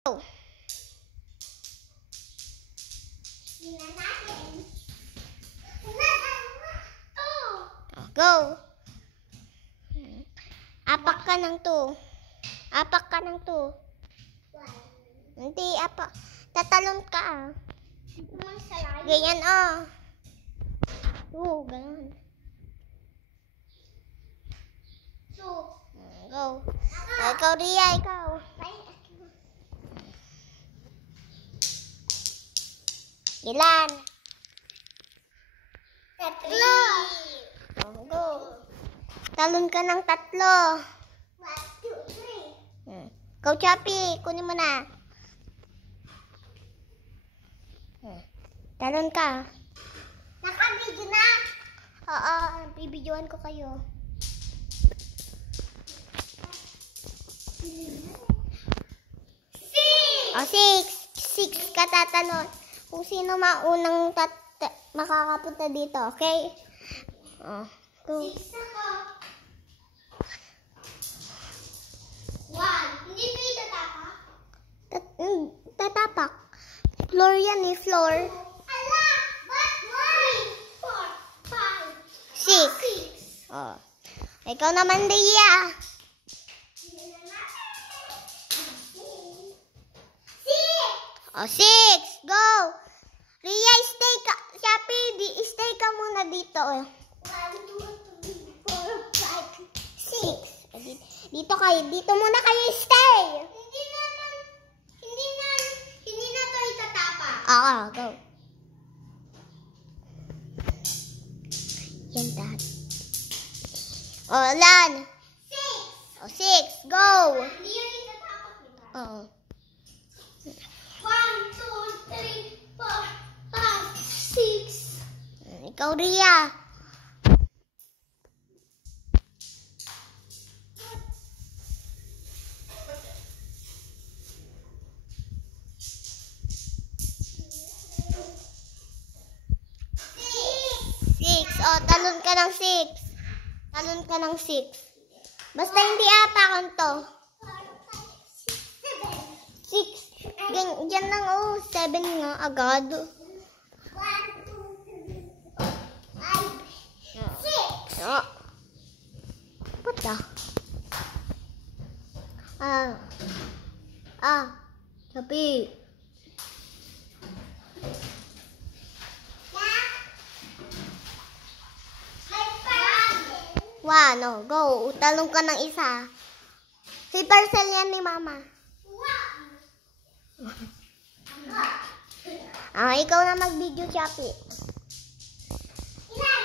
Go. Go. Apak ka ng 2. Apak ka ng 2. Hindi, apak. Tatalon ka. Ganyan, ganyan. Go. Ikaw, Ria, ikaw. Ilan? 3. Go. Talon ka ng 3. 1, 2, 3. Go, Chappy. Kunin mo na. Talon ka. Naka-video na? Oo, bibidyoan ko kayo. 6 ka tatalon. Kung sino maunang makakapunta dito, okay? Go. 6 ako. 1. Hindi ko itatapak? Tatapak. Floor yan eh, floor. Ala! What? 1, 2, 3, 4, 5, 6. Ikaw naman, Ria. 6. Go. Ria, stay ka. Chappy, stay ka muna dito. 1, 2, 3, 4, 5, 6. Dito kayo. Dito muna kayo stay. Hindi na to itatapak. Go. Yan dad. Lan. 6. 6. Go. Hindi yun itatapak, diba? 1, 2, 3, 4, 5, 6. Ikaw, Ria. 6. Talon ka ng 6. Talon ka ng 6. Basta hindi apakan to. 6. Diyan lang, 7 nga agad. 1, 2, 3, 4, 5, 6. Puta. Sabi. Go. Talong ka ng isa. Si parcel yan ni Mama. Ikaw na mag-video, Chappy. Ilan?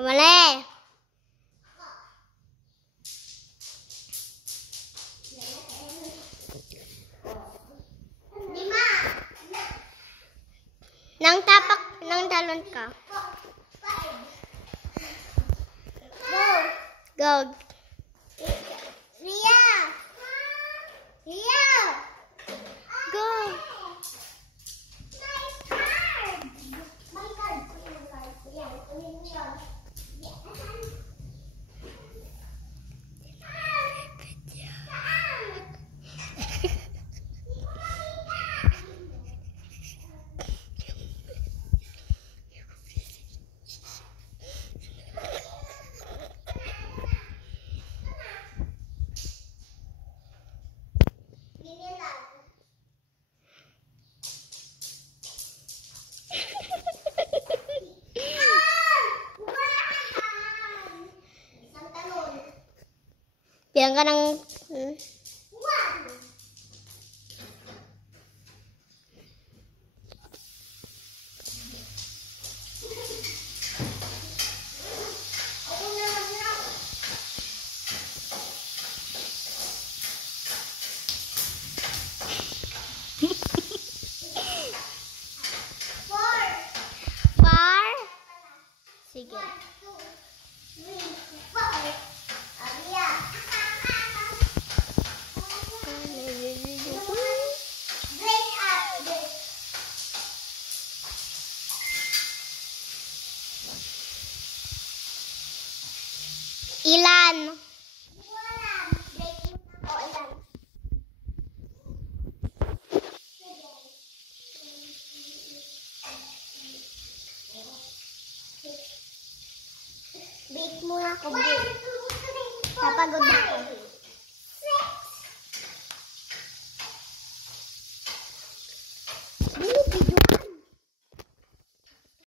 1. Mali. Nang tapak, nang talon ka. Go. Ria! Go. Nice card! My card. Yan, kunin mo yun. Bilang ka ng... 1. Sige. 1, 2, 3, 4. Aria. Ilan? Wala. Break muna ako. Ilan? Break muna ako. One, Break. two, three, four, Napagod na ako. five.